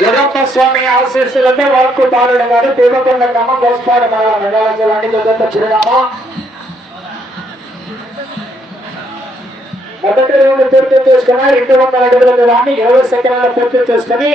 జగప్ప స్వామి ఆశీస్సులతో వాక్కు పాలన గారు దేవకొండ గ్రామ గోస్పాడు మండలానికి చిరునామా. మొదటి రౌండ్ పూర్తి చేసుకుని 200 అడుగుల దూరాన్ని 20 సెకండ్ల పూర్తి చేసుకుని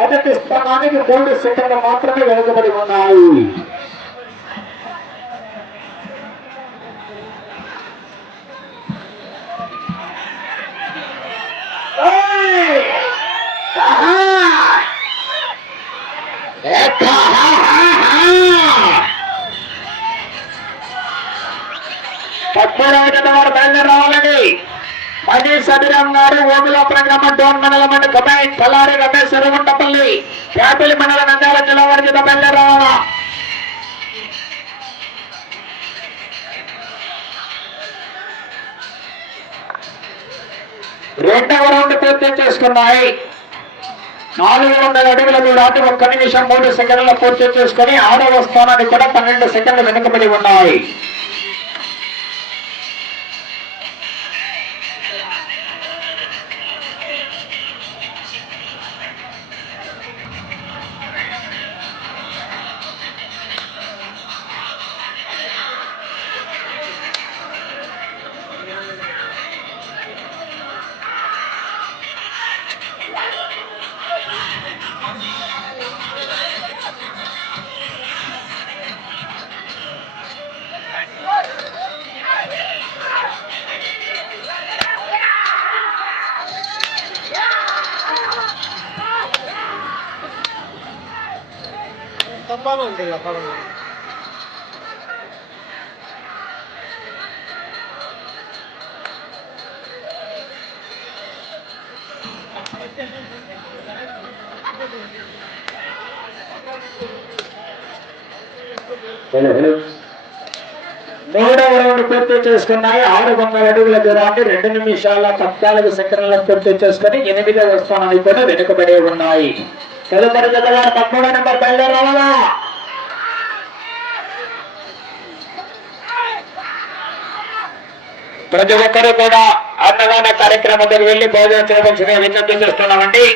మొదటి స్థానానికి 3 సెకండ్లు మాత్రమే వెనుకబడి ఉన్నాయి. వారు బయలుదేరి రావాలండి. మహేష్ అభిరామ్ గారు ఓబులాపురం గ్రామం డోన్ మండలం అండ్ కమాండ్ పల్లారి రమేష్ ఎర్రగుంటపల్లి యాపిలి మండలం నంద్యాల జిల్లా వారికి బయలుదేరి రావాలా. రెండవ రౌండ్ పూర్తి చేసుకున్నాయి. 400 అడుగులకు దాటి 1 నిమిషం 3 సెకండ్ల పూర్తి చేసుకుని 6వ స్థానానికి కూడా 12 సెకండ్లు వెనుకబడి ఉన్నాయి. మూడవ రౌండ్ పూర్తి చేసుకున్నాయి. 600 అడుగుల దూరాన్ని 2 నిమిషాల 14 సెకండ్ల పూర్తి చేసుకుని 8వ స్థానానికి కూడా వెనుకబడి ఉన్నాయి. తదుపరి జత 13వ నెంబర్ బయలుదేరి రావాలా. ప్రతి ఒక్కరూ కూడా అన్నదాన కార్యక్రమం దగ్గర వెళ్లి భోజనం చేయవలసిన విజ్ఞప్తి చేస్తున్నామండి.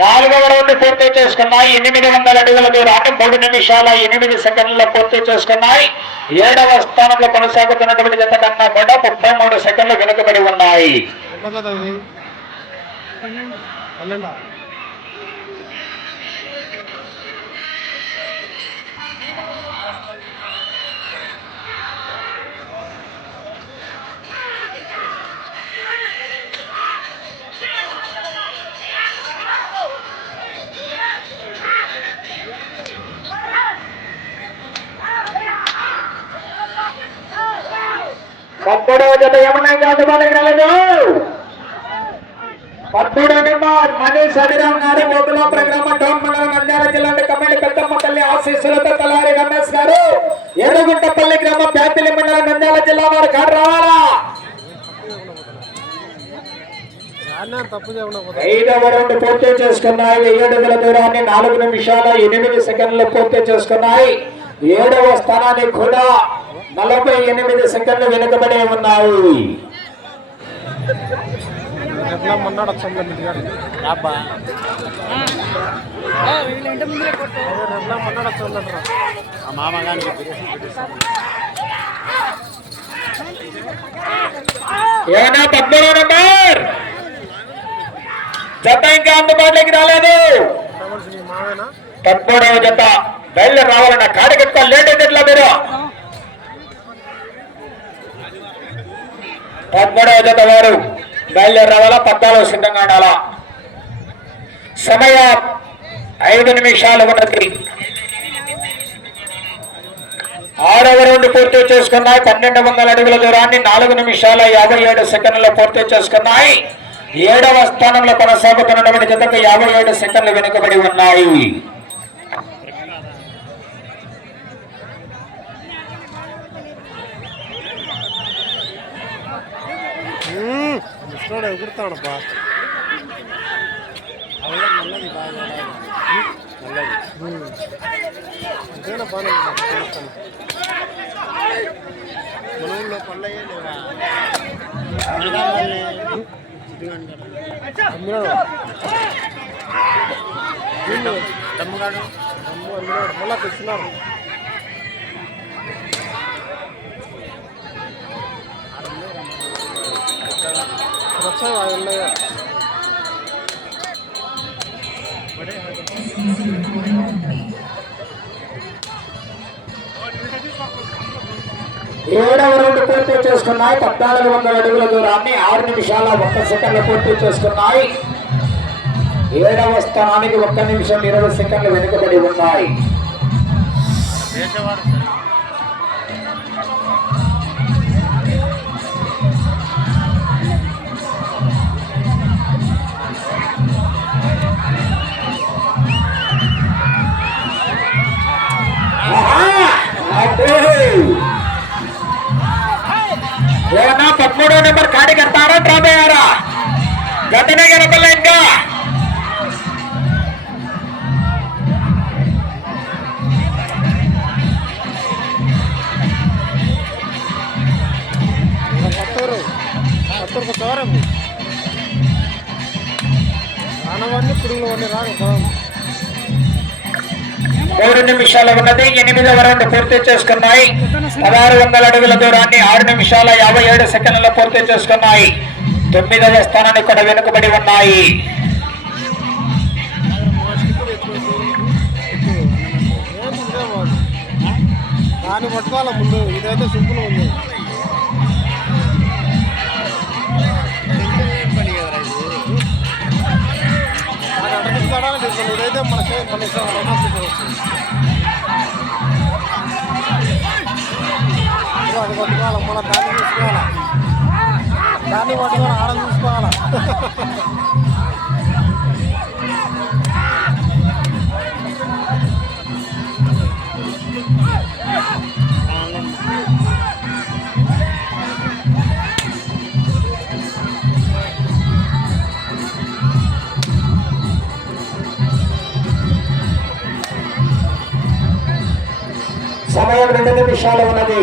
నాలుగవ రౌండ్ పూర్తి చేసుకున్నాయి. 800 అడుగుల దూరాన్ని 3 నిమిషాల 8 సెకండ్ల పూర్తి చేసుకున్నాయి. 7వ స్థానంలో కొనసాగుతున్నటువంటి జత కన్నా కూడా 33 సెకండ్లు వెనుకబడి ఉన్నాయి. పద్దెనిమిదవ జత ఏమన్నా అందుబాటులోకి రాలేదు. 13వ నెంబర్ మనీష్ అభిరామ్ గారు ఓబులాపురం గ్రామం డోన్ మండలం నంద్యాల జిల్లా కమిటీ పెద్దమ్మ తల్లి ఆశీస్సులతో తలారి రమేష్ గారు ఎర్రగుంటపల్లి గ్రామం యాపిలి మండలం నంద్యాల జిల్లా వారు కారు రావాలా. 5వ రౌండ్ పూర్తి చేసుకున్నాయి. 7 అడుగుల దూరాన్ని 4 నిమిషాల 8 సెకండ్లు పూర్తి చేసుకున్నాయి. 7వ స్థానానికి కూడా 48 సెకండ్లు వెనుకబడే ఉన్నాయి. ఏనా 13వ నెంబర్ జత ఇంకా అందుబాటులోకి రాలేదు. 13వ జత బయలుదేరి రావాలన్న కార్యకర్త లేట్ అయితే ఎట్లా మీరు. 13వ జత వారు బయలుదేరి రావాలా. 14 సిద్ధంగా ఉండాలా. సమయం 5 నిమిషాలు ఉన్నది. 6వ రౌండ్ పూర్తి చేసుకున్నాయి. 1200 అడుగుల దూరాన్ని 4 నిమిషాల 57 సెకండ్లు పూర్తి చేసుకున్నాయి. 7వ స్థానంలో కొనసాగుతున్నటువంటి జతకు 57 సెకండ్లు వెనుకబడి ఉన్నాయి. ఎగురుతాడబ్బా నల్లది బాగా అంతేనా బాగా మన ఊళ్ళో పళ్ళయ్యే లేవా దమ్ముగాడు మళ్ళా తెచ్చినారు వచ్చాయి వెళ్ళయ్యా 7వ రౌండ్ పూర్తి చేసుకున్నాయి. 1400 అడుగుల దూరాన్ని 6 నిమిషాల 1 సెకండ్లు పూర్తి చేసుకున్నాయి. 7వ స్థానానికి 1 నిమిషం 20 సెకండ్లు వెనుకబడి ఉన్నాయి. ఏమన్నా 13వ నెంబర్ కాడి కడతారా డ్రాప్ అయ్యారా గతనే గెలపలే ఇంకా మూడు నిమిషాలు ఉన్నది. 8వ రౌండ్ పూర్తి చేసుకున్నాయి. 1600 అడుగుల దూరాన్ని 6 నిమిషాల 57 సెకండ్లలో పూర్తి చేసుకున్నాయి. 9వ స్థానాన్ని కూడా వెనుకబడి ఉన్నాయి. దాన్ని పట్టుకోవాలి ముందు. ఇదైతే సింపుల్ ఉంది. ఇదైతే మనకి మన అది పట్టుకోవాలి. మన దాన్ని చూసుకోవాలా, దాన్ని పట్టుకోవాలి, ఆడ చూసుకోవాలా. సమయం 2 నిమిషాలు ఉన్నది.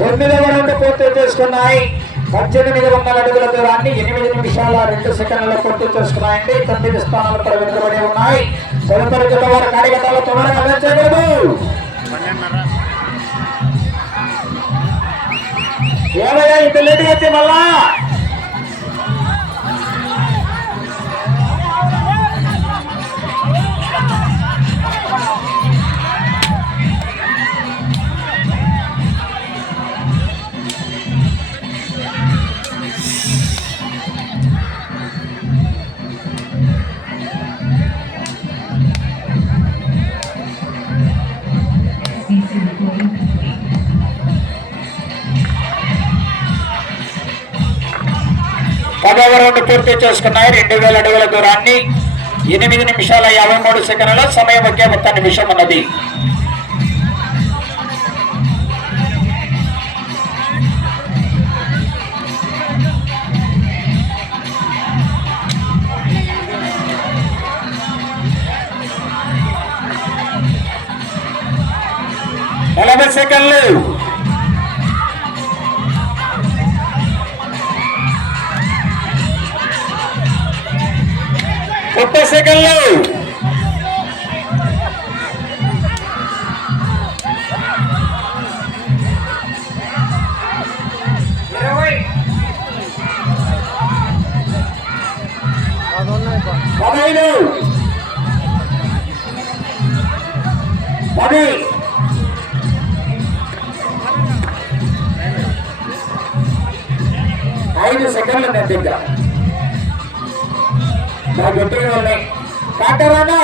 9వ రౌండ్ పూర్తి చేసుకున్నాయి. 1800 అడుగుల దూరాన్ని 8 నిమిషాల 2 సెకండ్లలో పూర్తి చేసుకున్నాయండి. 9 స్థానాలు కూడా వెనుకబడి ఉన్నాయి. తదుపరి జత వారు కార్యకర్తలు తొందరగా పెంచగలదు. ఏమయ్యా ఇంత లేట్ వచ్చి మళ్ళా పదవ రౌండ్ పూర్తి చేసుకున్నాయి. 2000 అడుగుల దూరాన్ని 8 నిమిషాల 53 సెకండ్ల సమయం ఒకే 1 నిమిషం ఉన్నది. నలభై సెకండ్లు. 30 సెకండ్లు. 5 సెకండ్లు నేను దగ్గర నా గట్టిగా ఉన్నాయి. కాటరానా